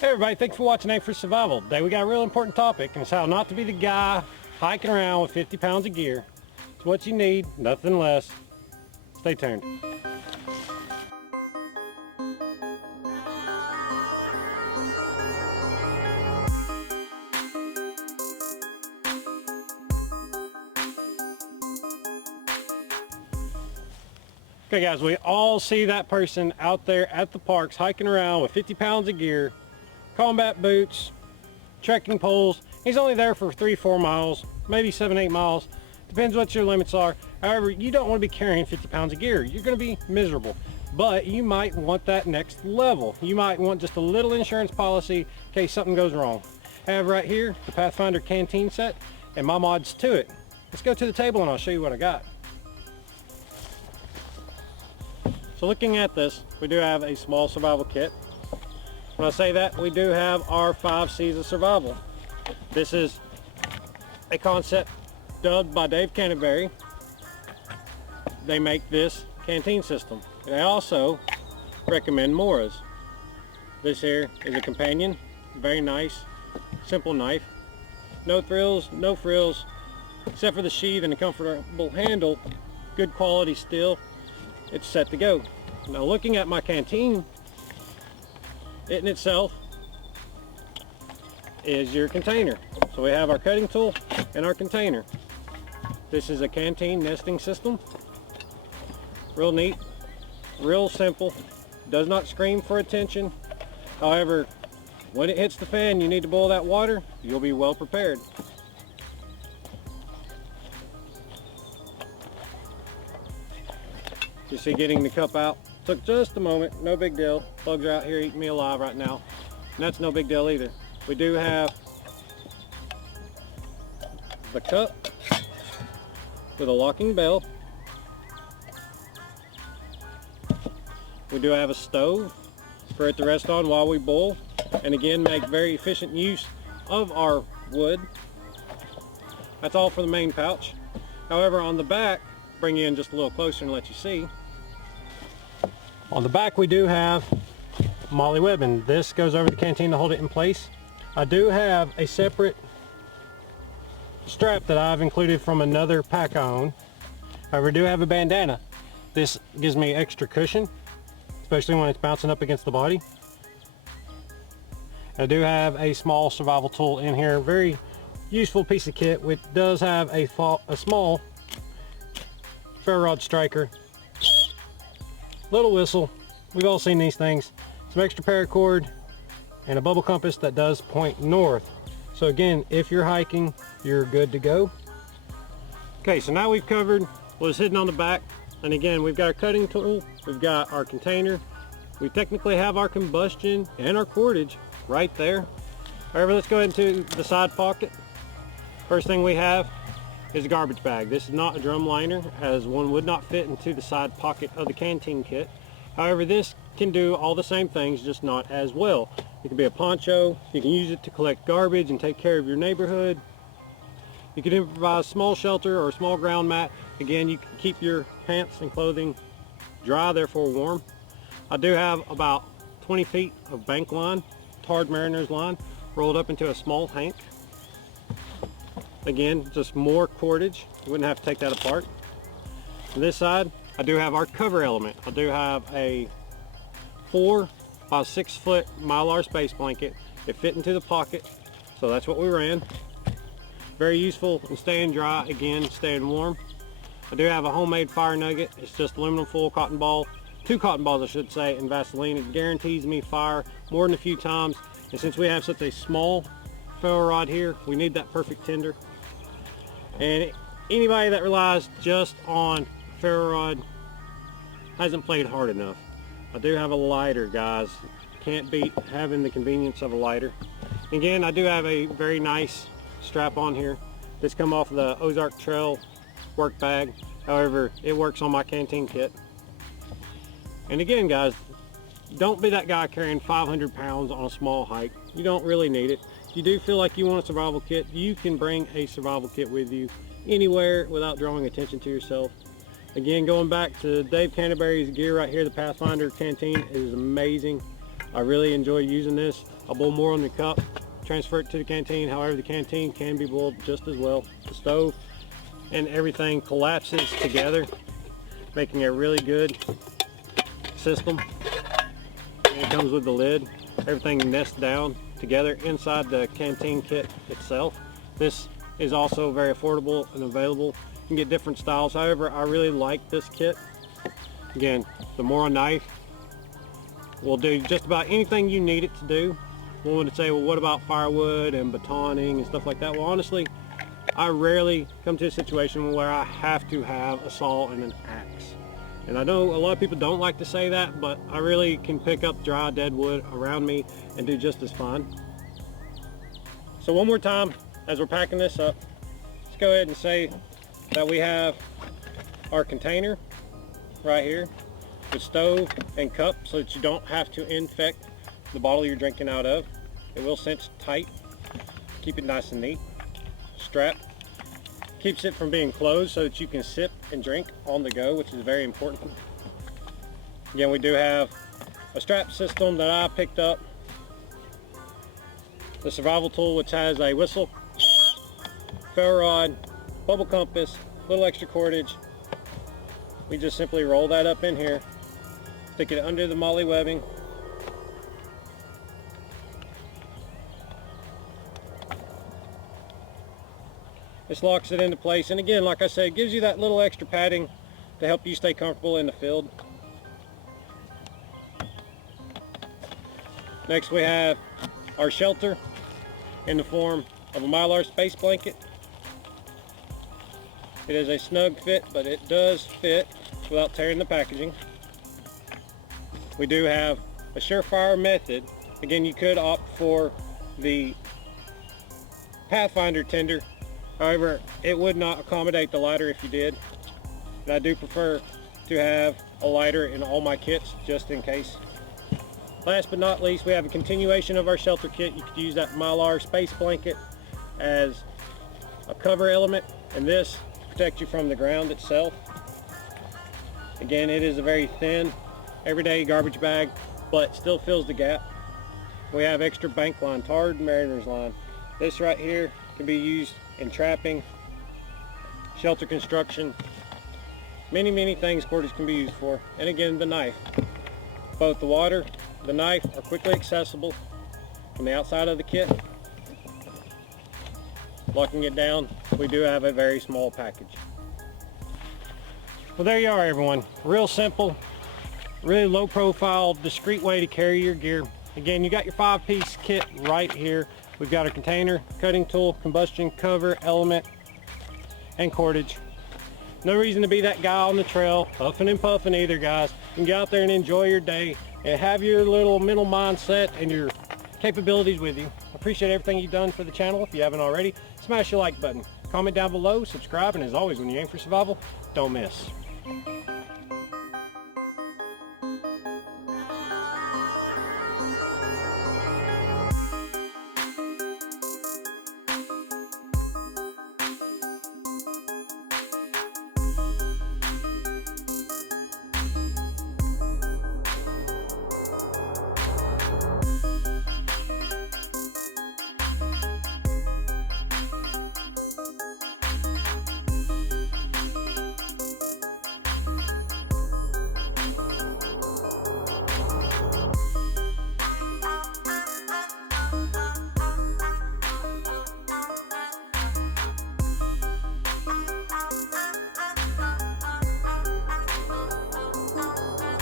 Hey everybody, thanks for watching A for Survival. Today we got a real important topic, and it's how not to be the guy hiking around with 50 pounds of gear. It's what you need, nothing less. Stay tuned. Okay guys, we all see that person out there at the parks hiking around with 50 pounds of gear, combat boots, trekking poles. He's only there for 3-4 miles, maybe 7-8 miles. Depends what your limits are. However, you don't want to be carrying 50 pounds of gear. You're going to be miserable. But you might want that next level. You might want just a little insurance policy in case something goes wrong. I have right here the Pathfinder Canteen set and my mods to it. Let's go to the table and I'll show you what I got. So looking at this, we do have a small survival kit. When I say that, we do have our 5 C's of survival. This is a concept dubbed by Dave Canterbury. They make this canteen system. They also recommend Moras. This here is a companion, very nice, simple knife. No thrills, no frills, except for the sheath and the comfortable handle. Good quality steel. It's set to go. Now looking at my canteen, it in itself is your container. So we have our cutting tool and our container. This is a canteen nesting system. Real neat, real simple, does not scream for attention. However, when it hits the fan, you need to boil that water, you'll be well prepared. You see getting the cup out took just a moment, no big deal. Bugs are out here eating me alive right now, and that's no big deal either. We do have the cup with a locking bell. We do have a stove for it to rest on while we boil, and again make very efficient use of our wood. That's all for the main pouch. However, on the back, bring you in just a little closer and let you see. On the back we do have molly webbing. This goes over the canteen to hold it in place. I do have a separate strap that I've included from another pack I own. However, I do have a bandana. This gives me extra cushion, especially when it's bouncing up against the body. I do have a small survival tool in here, very useful piece of kit, which does have a small ferro rod striker, little whistle. We've all seen these things. Some extra paracord and a bubble compass that does point north. So again, if you're hiking, you're good to go. Okay, so now we've covered what's hidden on the back. And again, we've got our cutting tool, we've got our container. We technically have our combustion and our cordage right there. However, let's go into the side pocket. First thing we have is a garbage bag. This is not a drum liner, as one would not fit into the side pocket of the canteen kit. However, this can do all the same things, just not as well. It can be a poncho. You can use it to collect garbage and take care of your neighborhood. You can improvise small shelter or a small ground mat. Again, you can keep your pants and clothing dry, therefore warm. I do have about 20 feet of bank line, tarred mariner's line, rolled up into a small tank. Again, just more cordage. You wouldn't have to take that apart. On this side, I do have our cover element. I do have a 4 by 6 foot Mylar space blanket. It fit into the pocket, so that's what we ran. Very useful in staying dry, again, staying warm. I do have a homemade fire nugget. It's just aluminum foil cotton ball, 2 cotton balls I should say, and Vaseline. It guarantees me fire more than a few times. And since we have such a small ferro rod here, we need that perfect tinder. And anybody that relies just on ferro rod hasn't played hard enough. I do have a lighter, guys. Can't beat having the convenience of a lighter. Again, I do have a very nice strap on here. This come off of the Ozark Trail work bag. However, it works on my canteen kit. And again, guys, don't be that guy carrying 500 pounds on a small hike. You don't really need it. If you do feel like you want a survival kit, you can bring a survival kit with you anywhere without drawing attention to yourself. Again, going back to Dave Canterbury's gear right here, the Pathfinder Canteen is amazing. I really enjoy using this. I'll boil more on the cup, transfer it to the canteen. However, the canteen can be boiled just as well. The stove and everything collapses together, making a really good system. And it comes with the lid. Everything nests down together inside the canteen kit itself. This is also very affordable and available. You can get different styles. However, I really like this kit. Again, the Mora knife will do just about anything you need it to do. One would say, well, what about firewood and batoning and stuff like that? Well, honestly, I rarely come to a situation where I have to have a saw and an axe. And I know a lot of people don't like to say that, but I really can pick up dry dead wood around me and do just as fine. So one more time, as we're packing this up, let's go ahead and say that we have our container right here with stove and cup, so that you don't have to infect the bottle you're drinking out of. It will cinch tight, keep it nice and neat. Strap keeps it from being closed so that you can sip and drink on the go, which is very important. Again, we do have a strap system that I picked up. The survival tool, which has a whistle, ferro rod, bubble compass, little extra cordage. We just simply roll that up in here, stick it under the molly webbing, this locks it into place, and again, like I said, it gives you that little extra padding to help you stay comfortable in the field. Next we have our shelter in the form of a Mylar space blanket. It is a snug fit, but it does fit without tearing the packaging. We do have a surefire method. Again, you could opt for the Pathfinder tender. However, it would not accommodate the lighter if you did. And I do prefer to have a lighter in all my kits just in case. Last but not least, we have a continuation of our shelter kit. You could use that Mylar space blanket as a cover element, and this protects you from the ground itself. Again, it is a very thin, everyday garbage bag, but still fills the gap. We have extra bank line, tarred mariner's line. This right here can be used in trapping, shelter construction, many things cordage can be used for. And again, the knife. Both the water, the knife are quickly accessible from the outside of the kit. Locking it down, we do have a very small package. Well, there you are, everyone. Real simple, really low profile, discreet way to carry your gear. Again, you got your 5-piece kit right here. We've got our container, cutting tool, combustion cover, element, and cordage. No reason to be that guy on the trail, huffing and puffing either, guys. You can get out there and enjoy your day and have your little mental mindset and your capabilities with you. I appreciate everything you've done for the channel. If you haven't already, smash the like button. Comment down below, subscribe, and as always, when you aim for survival, don't miss.